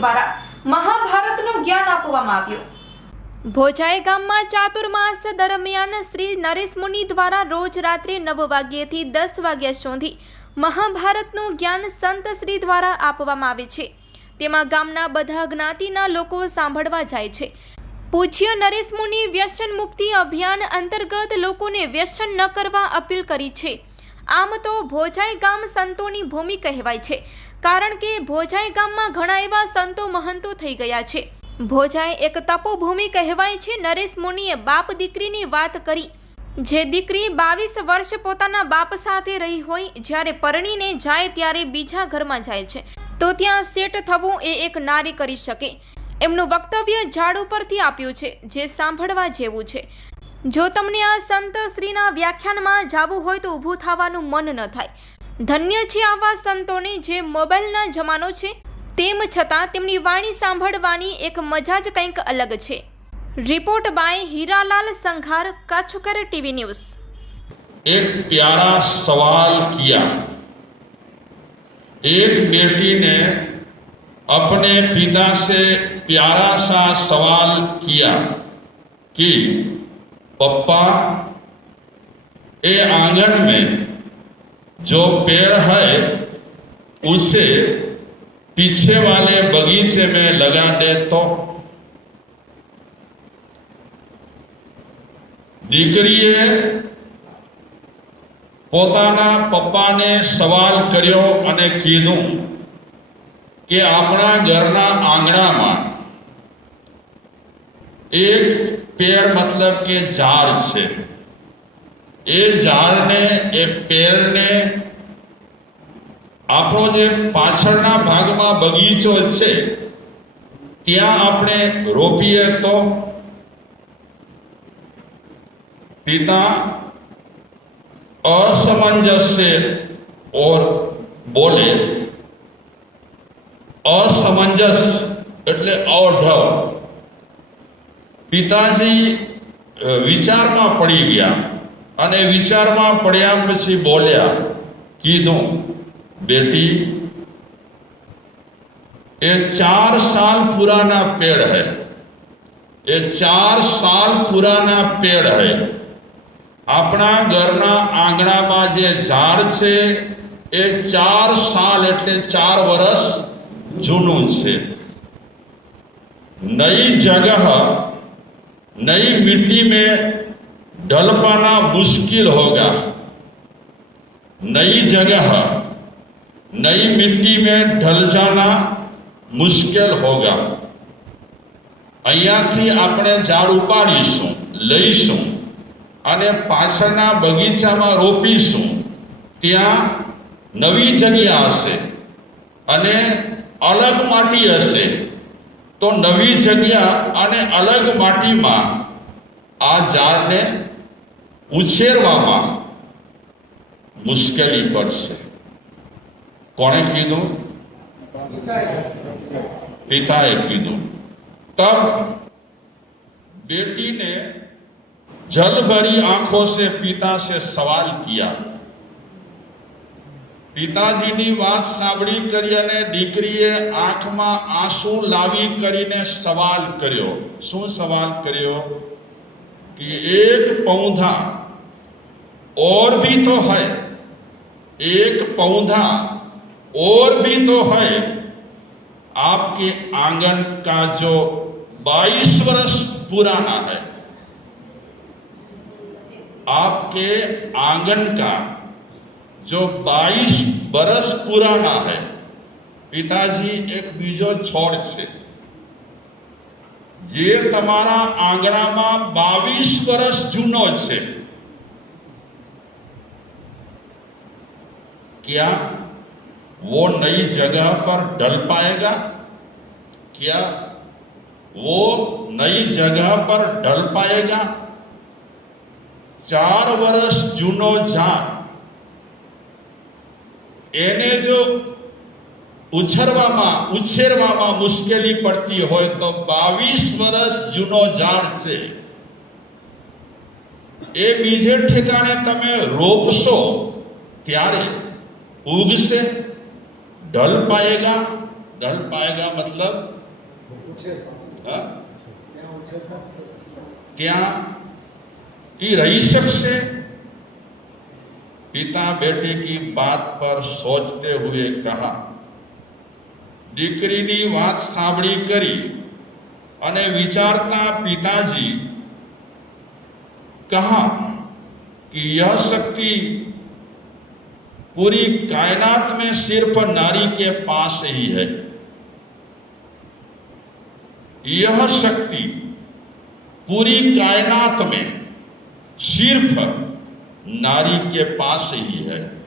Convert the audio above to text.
દ્વારા મહાભારતનું જ્ઞાન આપવામાં આવ્યું। ભોજાઈ ગામમાં ચાતુર્માસ દરમિયાન શ્રી નરેશ મુનિ દ્વારા રોજ રાત્રે 9 વાગ્યાથી 10 વાગ્યા સુધી મહાભારતનું જ્ઞાન સંત શ્રી દ્વારા આપવામાં આવે છે। તેમાં ગામના બધા જ્ઞાતિના લોકો સાંભળવા જાય છે। પૂજ્ય નરેશ મુનિ વ્યસન મુક્તિ અભિયાન અંતર્ગત લોકોને વ્યસન ન કરવા અપીલ કરી છે। આમ તો ભોજાઈ ગામ સંતોની ભૂમિ કહેવાય છે, કારણ કે ભોજાઈ ગામમાં ઘણા એવા સંતો મહંતો થઈ ગયા છે। ભોજાઈ એક તપોભૂમિ કહેવાય છે। નરેશ મુનિએ બાપ દીકરીની વાત કરી। જે દીકરી 22 વર્ષ પોતાના બાપ સાથે રહી હોય, જ્યારે પરણીને જાય ત્યારે બીજા ઘરમાં જાય છે, તો ત્યાં સેટ થવું એ એક નારી કરી શકે। એમનું વક્તવ્ય ઝાડ ઉપરથી આપ્યું છે, જે સાંભળવા જેવું છે। જો તમને આ સંત શ્રીના વ્યાખ્યાનમાં જાવું હોય તો ઊભું થવાનું મન ન થાય। ધન્ય છે આવા સંતોને જે મોબાઈલના જમાનો છે તેમ છતાં તેમની વાણી સાંભળવાની એક મજા જ કંઈક અલગ છે। रिपोर्ट बाय हीरालाल संघार, काछुकर टीवी न्यूज़। एक प्यारा सवाल किया। एक बेटी ने अपने पिता से प्यारा सा सवाल किया कि पप्पा, ये आंगन में जो पेड़ है उसे पीछे वाले बगीचे में लगा दे तो। દીકરીએ પોતાના પપ્પાને સવાલ કર્યો અને કીધું કે આપણા ઘરના આંગણામાં એક પેડ મતલબ કે ઝાડ છે। એ ઝાડને, એ પેડને આપણો જે પાછળના ભાગમાં બગીચો છે ત્યાં આપણે રોપીએ તો। पिता असमंजस से और बोले, असमंजस એટલે અઢળ। પિતાજી વિચારમાં પડી ગયા અને વિચારમાં પડ્યા પછી બોલ્યા, કીધું, बेटी, ये 4 साल पुराना पेड़ है। ये 4 साल पुराना पेड़ है। अपना घरना आंगणामां जे झाड़ छे ए 4 साल एटले 4 वर्ष जूनू छे। नई जगह, नई मिट्टी में ढल पाना मुश्किल होगा। नई जगह, नई मिट्टी में ढल जाना मुश्किल होगा। અહીંયાથી આપણે ઝાડ ઉપાડીશું, લઈશું અને પાછળના બગીચામાં રોપીશું। ત્યાં નવી જગ્યા હશે અને અલગ માટી હશે, તો નવી જગ્યા અને અલગ માટીમાં આ ઝાડને ઉછેરવામાં મુશ્કેલી પડશે। કોણે કીધું? પિતાએ કીધું। तब बेटी ने जल भरी आंखों से पिता से सवाल किया। पिताजी नी बात सांभળી કરી અને દીકરીએ આંખમાં આંસુ લાવી કરીને સવાલ કર્યો। શું સવાલ કર્યો? कि एक पौधा और भी तो है, एक पौधा और भी तो है। आपके आंगन का जो 22 वर्ष पुराना है, आपके आंगन का जो 22 वर्ष पुराना है। पिताजी एक बीजो छोड़ छे जे तमारा आंगणामां 22 वर्ष जूनो छे। क्या वो नई जगह पर ढल पाएगा? क्या वो नई जगह पर ढल पाएगा? 4 वर्ष जूनो झाड़ एने जो उछेरवामां मुश्केली पड़ती होय तो 22 वर्ष जूनो झाड़ छे ए बीजे ठेकाणे तमे रोपशो त्यारे उगशे, ढल पाएगा, ढल पाएगा मतलब हाँ? क्या कि रही શકશે? पिता बेटे की बात पर सोचते हुए कहा। દીકરીની વાત સાંભળી કરી અને વિચારતા पिताजी कहा कि यह शक्ति पूरी कायनात में सिर्फ नारी के पास ही है। यह शक्ति पूरी कायनात में सिर्फ नारी के पास ही है।